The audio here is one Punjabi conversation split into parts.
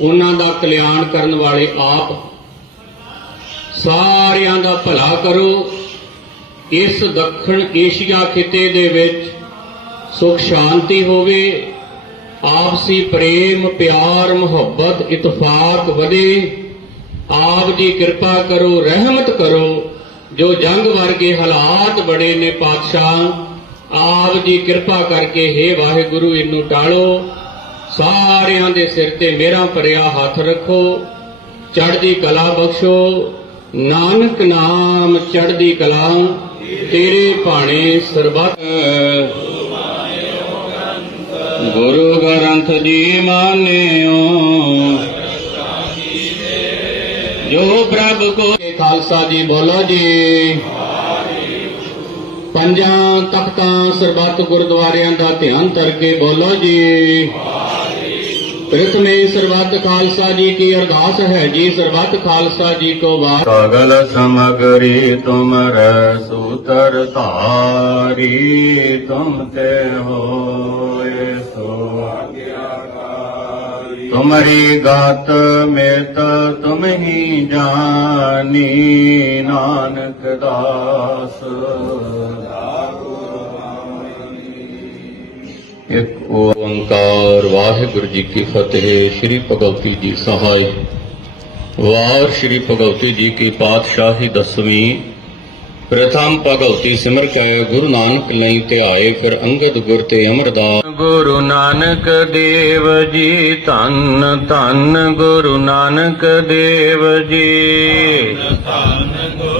ਉਹਨਾਂ ਦਾ ਕਲਿਆਣ ਕਰਨ ਵਾਲੇ ਆਪ ਸਾਰਿਆਂ ਦਾ ਭਲਾ ਕਰੋ। ਇਸ ਦੱਖਣ ਏਸ਼ੀਆ ਖਿੱਤੇ ਦੇ ਵਿੱਚ ਸੁਖ ਸ਼ਾਂਤੀ ਹੋਵੇ। ਆਪਸੀ ਪ੍ਰੇਮ, ਪਿਆਰ, ਮੁਹੱਬਤ, ਇਤਫਾਕ ਵਧੇ। ਆਪ ਜੀ ਕਿਰਪਾ ਕਰੋ, ਰਹਿਮਤ ਕਰੋ। ਜੋ ਜੰਗ ਵਰਗੇ ਹਾਲਾਤ ਬੜੇ ਨੇ ਪਾਤਸ਼ਾਹ, ਆਪ ਜੀ ਕਿਰਪਾ ਕਰਕੇ हे ਵਾਹਿਗੁਰੂ, ਇਹਨੂੰ ਟਾਲੋ। ਸਾਰਿਆਂ ਦੇ ਸਿਰ ਤੇ ਮੇਰਾ ਭਰਿਆ ਹੱਥ ਰੱਖੋ, ਚੜ੍ਹਦੀ ਕਲਾ ਬਖਸ਼ੋ, ਨਾਨਕ ਨਾਮ ਚੜ੍ਹਦੀ ਕਲਾ, ਤੇਰੇ ਭਾਣੇ ਸਰਬੱਤ। ਗੁਰੂ ਗ੍ਰੰਥ ਜੀ ਮਾਨਿਓ, ਜੋ ਪ੍ਰਭ ਕੋ ਖਾਲਸਾ ਜੀ ਬੋਲੋ ਜੀ। ਪੰਜਾਂ ਤਖਤਾਂ ਸਰਬੱਤ ਗੁਰਦੁਆਰਿਆਂ ਦਾ ਧਿਆਨ ਕਰਕੇ ਬੋਲੋ ਜੀ। ਪ੍ਰਥਮੇ ਸਰਬੱਤ ਖਾਲਸਾ ਜੀ ਕੀ ਅਰਦਾਸ ਹੈ ਜੀ, ਸਰਬੱਤ ਖਾਲਸਾ ਜੀ ਕੋ ਵਾਰ। ਸਗਲ ਸਮਗਰੀ ਤੁਮਰ ਸੂਤਰ ਧਾਰੀ, ਤੁਮ ਤੇ ਹੋਏ ਸੋ। ਤੁਮਰੀ ਗਾਤ ਮੇਤ ਤੁਮ ਹੀ ਜਾਨੀ, ਨਾਨਕ ਦਾਸ। ਇੱਕ ਓੰਕਾਰ ਵਾਹਿਗੁਰੂ ਜੀ ਕੀ ਫਤਿਹ ਸ੍ਰੀ ਭਗਵਤੀ ਜੀ ਸਹਾਇ। ਵਾਰ ਸ੍ਰੀ ਭਗਵਤੀ ਜੀ ਕੀ ਪਾਤਸ਼ਾਹੀ ਦਸਵੀਂ। ਪ੍ਰਥਮ ਭਗਵਤੀ ਸਿਮਰ ਕੈ ਗੁਰੂ ਨਾਨਕ ਲਈ ਧਿਆਏ ਫਿਰ ਅੰਗਦ ਗੁਰ ਤੇ ਅਮਰਦਾਸ। ਗੁਰੂ ਨਾਨਕ ਦੇਵ ਜੀ ਧੰਨ ਧੰਨ ਗੁਰੂ ਨਾਨਕ ਦੇਵ ਜੀ। ਧੰਨ ਧੰਨ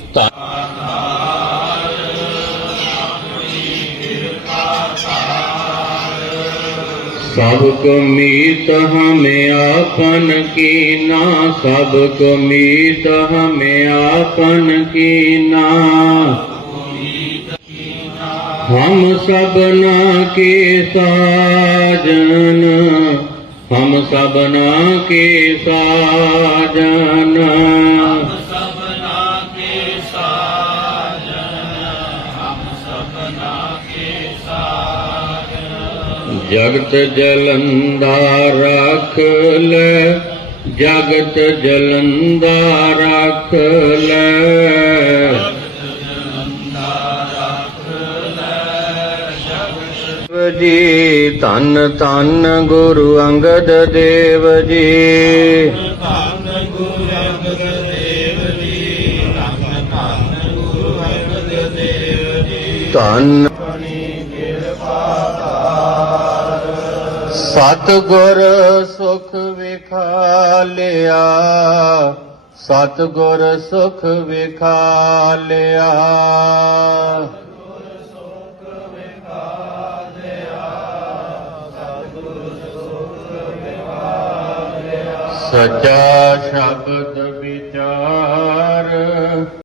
ਸਭ ਕੋ ਮੀਤ ਹਮੇ ਆਪਨ ਕੀਨਾ ਸਭ ਕੋ ਮੀਤ ਹਮੇ ਆਪਨ ਕੀਨਾ ਹਮ ਸਭਨਾ ਕੇ ਸਾਜਨ, ਹਮ ਸਭਨਾ ਕੇ ਸਾਜਨ। ਜਗਤ ਜਲੰਦਾ ਰੱਖ ਲੈ, ਜਗਤ ਜਲੰਦਾ ਰਖ ਲੈ। ਜੀ ਧੰਨ ਧੰਨ ਗੁਰੂ ਅੰਗਦ ਦੇਵ ਜੀ। ਧੰਨ ਸਤ ਗੁਰ ਸੁਖ ਵਿਖਾਲਿਆ ਸਤ ਗੁਰ ਸੁਖ ਵਿਖਾਲਿਆ। ਸਚਾ ਸ਼ਬਦ ਵਿਚਾਰ